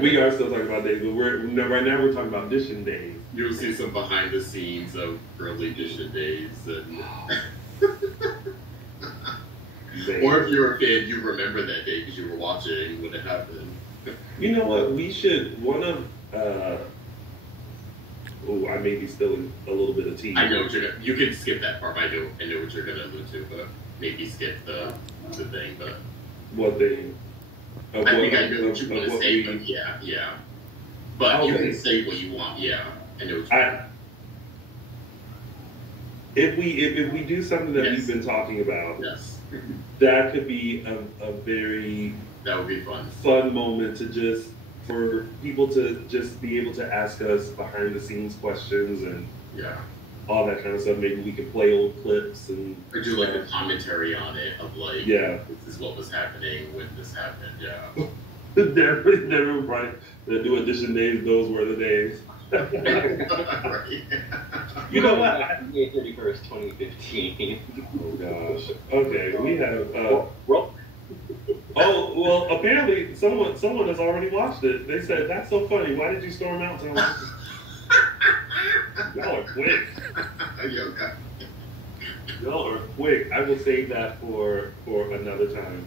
We are still talking about days, but right now we're talking about Dishing Days. You'll see some behind the scenes of early Dishing Days. And or if you're a kid, you remember that day because you were watching when it happened. You know what? We should, I may be spilling a little bit of tea. I know what you're gonna, you can skip that part. I know what you're gonna allude to, but maybe skip the thing. But what thing? I think I know what you want to say. But yeah. But you can say what you want. Yeah, I know what you want. If we do something that we've been talking about, yes, that could be a very that would be fun moment to just for people to just be able to ask us behind the scenes questions and all that kind of stuff. Maybe we could play old clips and or do like a commentary on it of like this is what was happening when this happened. Yeah, never right. They do Edition Days. Those were the days. Right. You know what? May 31st, 2015. Oh gosh. Okay, we have. Oh well, apparently someone has already watched it. They said that's so funny. Why did you storm out? Y'all are quick. Y'all are quick. I will save that for another time.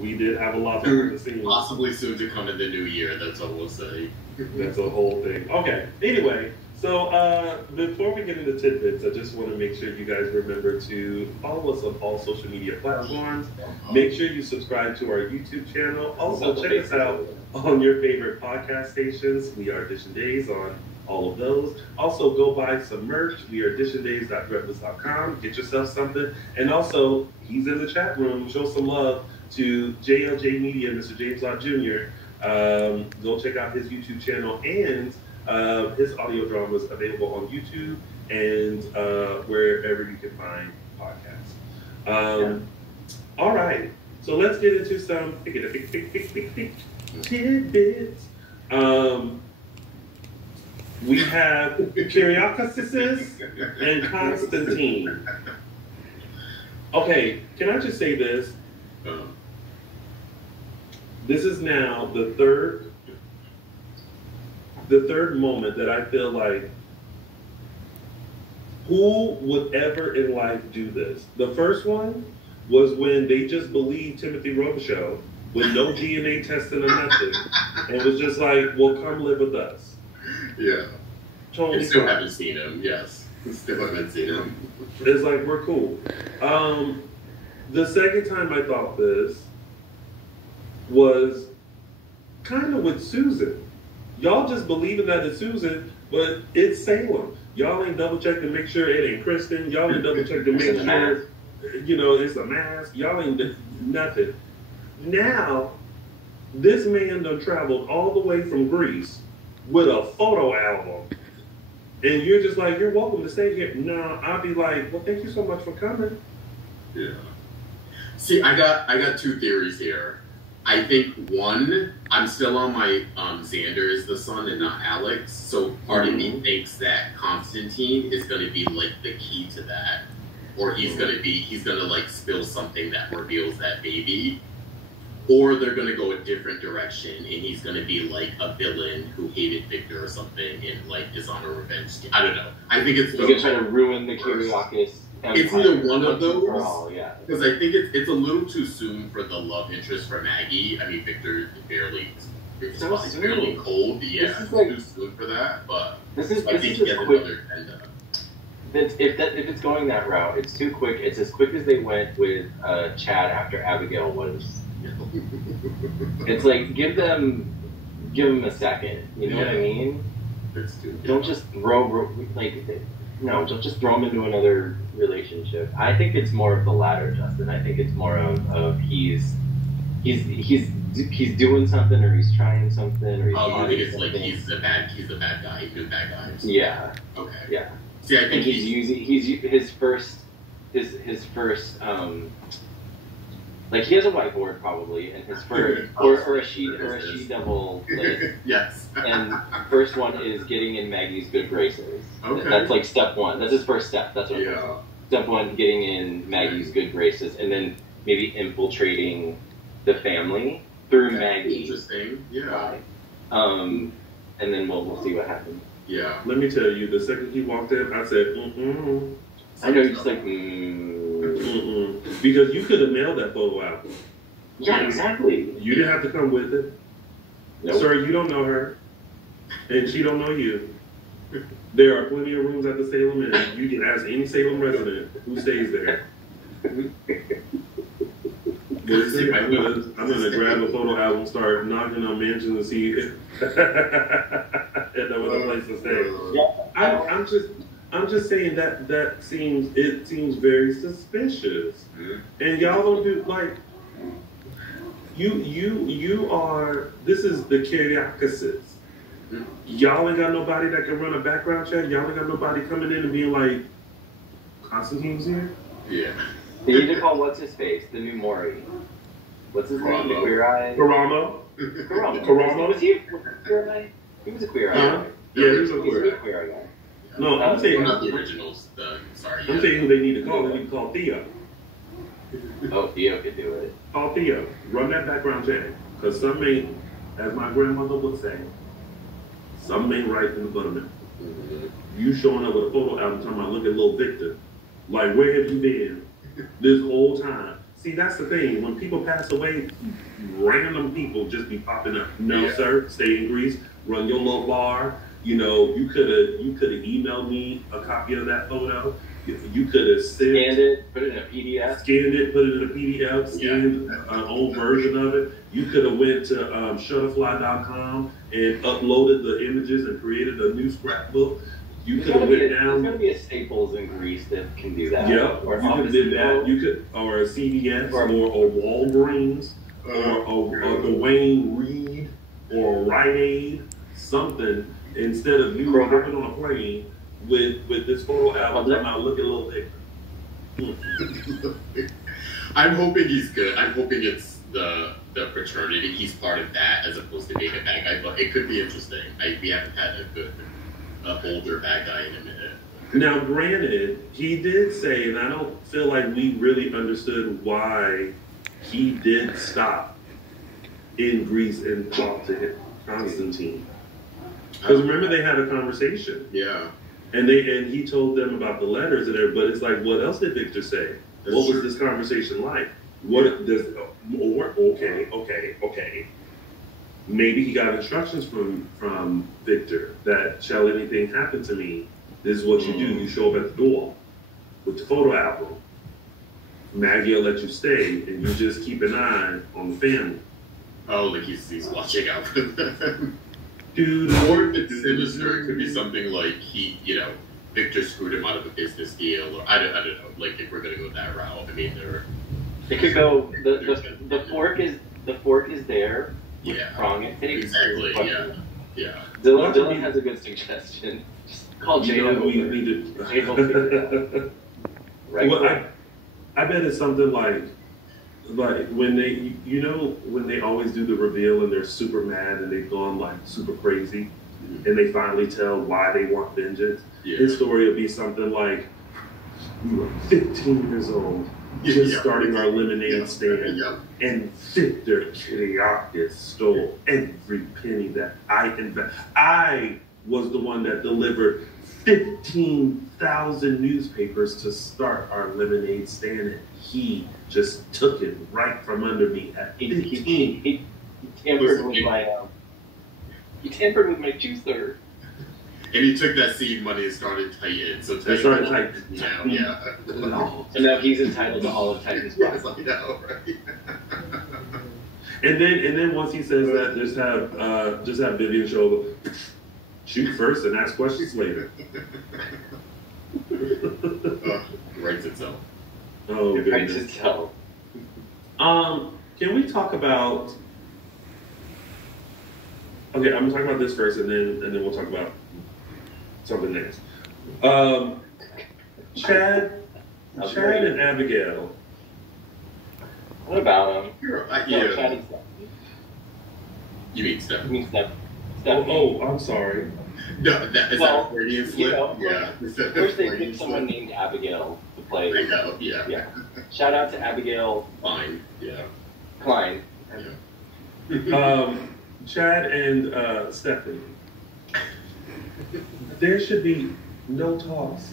We did have a lot behind the scenes. Possibly soon to come in the new year. That's all we'll say. That's a whole thing. Okay. Anyway, so before we get into tidbits, I just want to make sure you guys remember to follow us on all social media platforms. Make sure you subscribe to our YouTube channel. Also, check us out on your favorite podcast stations. We are Dishing Days on all of those. Also, go buy some merch. We are dishingdays.threadless.com. Get yourself something. And also, he's in the chat room. Show some love to JLJ Media, Mr. James Lott Jr. Go check out his YouTube channel, and his audio drama is available on YouTube and wherever you can find podcasts. All right, so let's get into some tidbits. We have Kyriakis and Constantine. Okay, can I just say this? This is now the third moment that I feel like, who would ever in life do this? The first one was when they just believed Timothy Robichaux with no DNA testing or nothing, and was just like, well, come live with us. Yeah. Totally. I still haven't seen him, yes. Still haven't seen him. It's like, we're cool. The second time I thought this was kind of with Susan. Y'all just believing that it's Susan, but it's Salem. Y'all ain't double checked to make sure it ain't Kristen. Y'all ain't double checked to make sure, it's a mask. Y'all ain't nothing. Now, this man done traveled all the way from Greece with a photo album. And you're just like, you're welcome to stay here. No, I'll be like, well, thank you so much for coming. Yeah. See, I got two theories here. I think one, I'm still on my Xander is the son and not Alex, so part of me thinks that Constantine is going to be like the key to that, or he's going to like spill something that reveals that baby, or they're going to go a different direction and he's going to be like a villain who hated Victor or something and like is on a revenge. I don't know. I think it's going to try to ruin the Kyriakis. It's either one of those, because I think it's a little too soon for the love interest for Maggie. I mean, Victor's barely cold. Yeah, it's like, too soon for that. But I think he has another agenda. If it's going that route, it's too quick. It's as quick as they went with Chad after Abigail was. It's like give them a second. You know what I mean? Don't just throw don't just throw him into another relationship. I think it's more of the latter, Justin. I think it's more of he's doing something, or he's trying something, or I think it's like he's a bad guy. He's doing bad guys. Yeah. Okay. Yeah. See, I think he's using his first like he has a whiteboard probably, and his first or a sheet devil like yes. And first one is getting in Maggie's good graces. Okay. That's like step one. That's his first step. That's what step one, getting in Maggie's good graces, and then maybe infiltrating the family through Maggie. Interesting. Yeah. And then we'll see what happens. Yeah. Let me tell you, the second he walked in, I said, mm-mm. I know you're just like, Mm-mm. Because you could have mailed that photo out. Yeah, exactly. You didn't have to come with it. Nope. Sir, you don't know her, and she don't know you. There are plenty of rooms at the Salem Inn. You can ask any Salem resident who stays there. Listen, I'm gonna grab a photo album, start knocking on mansions, and see if there was a place to stay. I'm just saying that seems very suspicious, and y'all don't do like you are. This is the Kyriakis. Y'all ain't got nobody that can run a background check. Y'all ain't got nobody coming in and being like, Constantine's here. Yeah. They need to call what's his face, the new Maury. What's his name? The Queer Eye. Caramo. Was he a Queer Eye? He was a Queer Eye. Yeah, he was a He's Queer a Eye. Queer Eye guy. No, I'm saying Not the originals. Sorry. I'm saying who they need to call. They need to call Theo. Oh, Theo could do it. Call Theo. Run that background check. Because some ain't, as my grandmother would say, some ain't right in the buttermilk. You showing up with a photo album talking about, look at little Victor. Like, where have you been this whole time? See, that's the thing. When people pass away, random people just be popping up. No, sir, stay in Greece. Run your little bar. You know, you could have emailed me a copy of that photo. You could have scanned it, put it in a PDF. Scanned it, put it in a PDF, scanned an old version of it. You could have went to Shutterfly.com and uploaded the images and created a new scrapbook. You could have went down. There's got to be a Staples in Greece that can do that. Yep, or you could did that. You could, or a CVS, or a Walgreens, or a Dwayne Reed, or a Rite Aid, something. Instead of you hopping on a plane with this photo album, talking about look at little Victor. I'm hoping he's good. I'm hoping it's the fraternity. He's part of that as opposed to being a bad guy. But it could be interesting. We haven't had a good older bad guy in a minute. Now, granted, he did say, and I don't feel like we really understood why he did stop in Greece and talk to Constantine. Because remember, they had a conversation. Yeah. And he told them about the letters and everything, but it's like, what else did Victor say? What was this conversation like? Okay. Maybe he got instructions from Victor that, shall anything happen to me, this is what you do. You show up at the door with the photo album. Maggie will let you stay, and you just keep an eye on the family. Oh, like he's watching out for them. Dude, or if it's sinister, it could be something like Victor screwed him out of a business deal, or I don't know. Like if we're gonna go that route, I mean, it could go. The fork is there. Yeah. Prong it takes. Exactly. Yeah. Dylan has a good suggestion. Just call Jada. Right. Well, I bet it's something like when they, when they always do the reveal and they're super mad and they've gone like super crazy, and they finally tell why they want vengeance. Yeah. His story will be something like, we were 15 years old, just starting our lemonade stand, and Victor Kyriakis stole every penny that I invested. I was the one that delivered 15,000 newspapers to start our lemonade stand, and he just took it right from under me at 15. He tampered with my juicer. And he took that seed money and started Titan. So Titan. Yeah. So now he's entitled to all of Titan's profits. I know, right? And then once he says that, just have Vivian show up, shoot first and ask questions later. Writes itself. Oh, goodness. Writes itself. Can we talk about? Okay, I'm gonna talk about this first, and then we'll talk about something next. Chad and Abigail. What about him? Yeah. Chad and Steph. You mean Steph? I mean Steph. Oh, I'm sorry. No, that is that a Freudian slip? Yeah. First they picked someone named Abigail to play. I know, yeah. Shout out to Abigail Fine, yeah. Klein. Yeah. Chad and Stephanie, there should be no toss.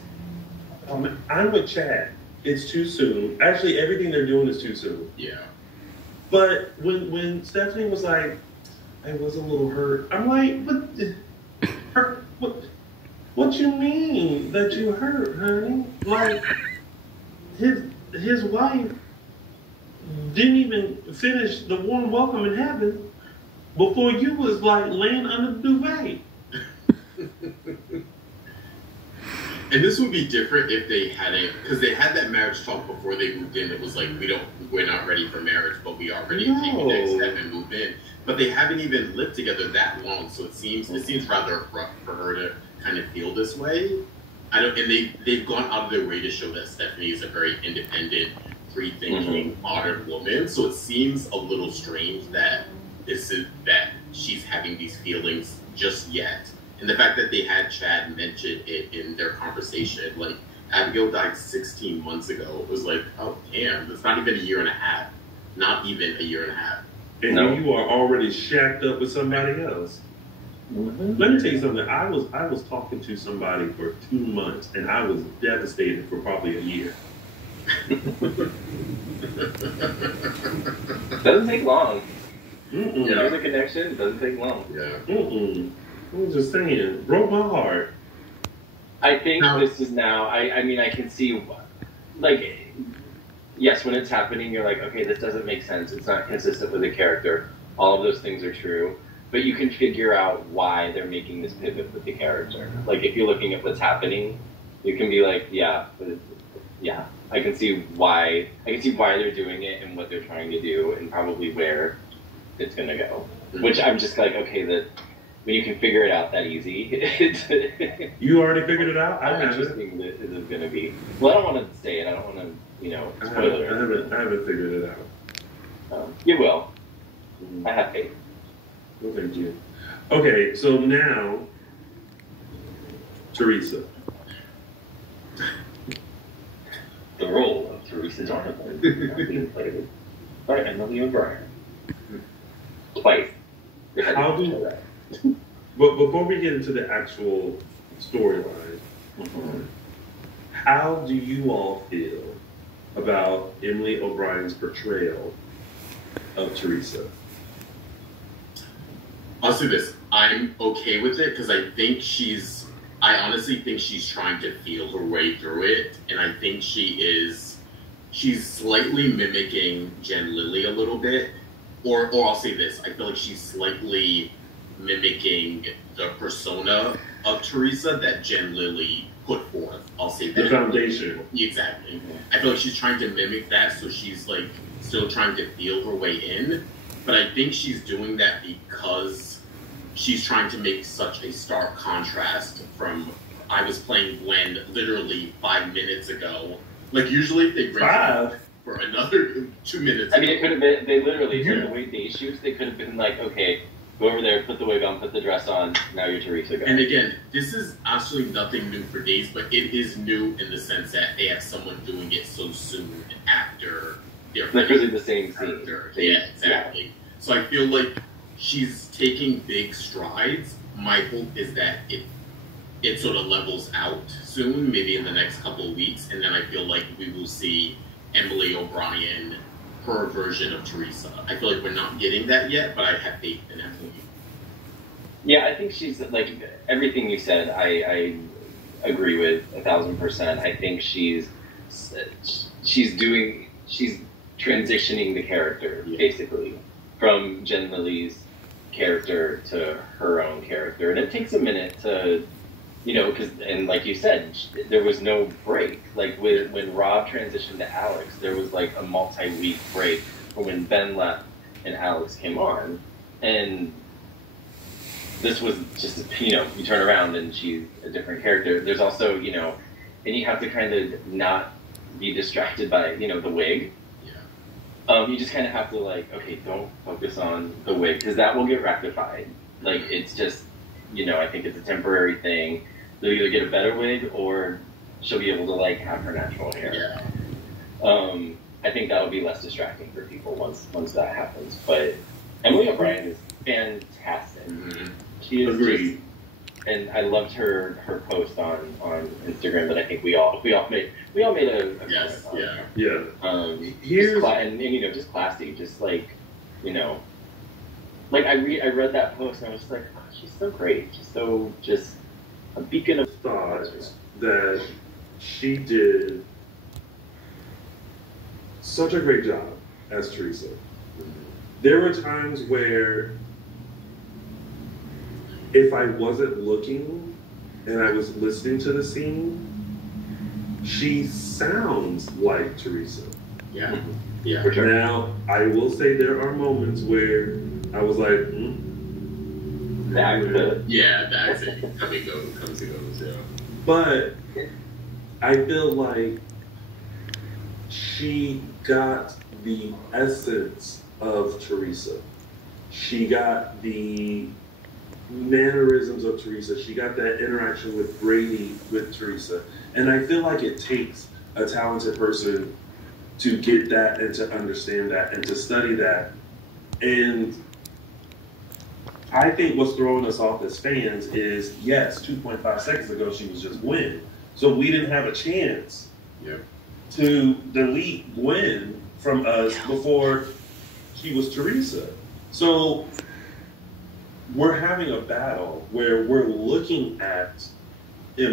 I'm with Chad. It's too soon. Actually, everything they're doing is too soon. Yeah. But when Stephanie was like, I was a little hurt, I'm like, what you mean that you hurt, honey? Like, his wife didn't even finish the warm welcome in heaven before you was like laying under the duvet. And this would be different if they hadn't, because they had that marriage talk before they moved in. It was like, we're not ready for marriage, but we are ready to take the next step and move in. But they haven't even lived together that long, so it seems rather abrupt for her to kind of feel this way. And they've gone out of their way to show that Stephanie is a very independent, free-thinking, modern woman. So it seems a little strange that she's having these feelings just yet. And the fact that they had Chad mention it in their conversation, like, Abigail died 16 months ago. It was like, oh, damn, it's not even a year and a half. Not even a year and a half. And you are already shacked up with somebody else. Mm-hmm. Let me tell you something. I was talking to somebody for 2 months, and I was devastated for probably a year. Doesn't take long. Mm-mm. There's a connection. Doesn't take long. Yeah. Mm-mm. I'm just saying, broke my heart. I think this is now. I mean, I can see, like, yes, when it's happening, you're like, okay, this doesn't make sense. It's not consistent with the character. All of those things are true. But you can figure out why they're making this pivot with the character. Like, if you're looking at what's happening, you can be like, yeah, I can see why they're doing it and what they're trying to do and probably where it's going to go. Mm-hmm. Which I'm just like, okay, that when you can figure it out that easy. You already figured it out? How interesting this is going to be. Well, I don't want to say it. I don't want to, spoil it. I haven't figured it out. You will. I have faith. Well, thank you. Okay, so now, Teresa. The role of Teresa Jonathan being played by Emily O'Brien. Twice. But before we get into the actual storyline, how do you all feel about Emily O'Brien's portrayal of Teresa? I'll say this. I'm okay with it because I honestly think she's trying to feel her way through it. And I think she's slightly mimicking Jen Lilly a little bit. Or I'll say this. I feel like she's slightly mimicking the persona of Teresa that Jen Lilly put forth. I'll say that. The foundation. Exactly. I feel like she's trying to mimic that, so she's like still trying to feel her way in. But I think she's doing that because she's trying to make such a stark contrast from I was playing Gwen literally 5 minutes ago. Like usually if they bring her for another 2 minutes. I mean, it could have been, they literally, the way they shoot, they could have been like, okay, go over there, put the wig on, put the dress on, now you're Teresa. Guy. And again, this is actually nothing new for Days, but it is new in the sense that they have someone doing it so soon after their literally the same scene. Yeah, exactly. Yeah. So I feel like she's taking big strides. My hope is that it sort of levels out soon, maybe in the next couple of weeks, and then I feel like we will see Emily O'Brien, her version of Teresa. I feel like we're not getting that yet, but I have faith in Emily. Yeah, I think she's, like, everything you said, I agree with 1,000%. I think she's transitioning the character, basically, from Jen Lilly's character to her own character. And it takes a minute to, because, and like you said, there was no break. Like, when Rob transitioned to Alex, there was, like, a multi-week break from when Ben left and Alex came on. And this was just, you turn around and she's a different character. There's also, and you have to kind of not be distracted by, the wig. You just kind of have to, like, okay, don't focus on the wig, because that will get rectified. Like, it's just, I think it's a temporary thing. They'll either get a better wig, or she'll be able to, like, have her natural hair. Yeah. I think that'll be less distracting for people once that happens. But Emily O'Brien fantastic. Mhm. She is Agreed. and I loved her post on Instagram that I think we all made a Yes, comment on. yeah. Yeah. Just Here's and you know, just classy, just like, you know, like I read that post and I was just like, oh, she's so great, she's so just a beacon of thought that she did such a great job as Teresa. There were times where if I wasn't looking and I was listening to the scene, she sounds like Teresa. Yeah, yeah. for sure. Now, I will say there are moments where I was like, Yeah, the accent comes and goes, yeah. But I feel like she got the essence of Teresa. She got the mannerisms of Teresa. She got that interaction with Brady with Teresa. And I feel like it takes a talented person to get that and to understand that and to study that. And I think what's throwing us off as fans is, yes, 2.5 seconds ago she was just Gwen. So we didn't have a chance to delete Gwen from us before she was Teresa. So we're having a battle where we're looking at Emily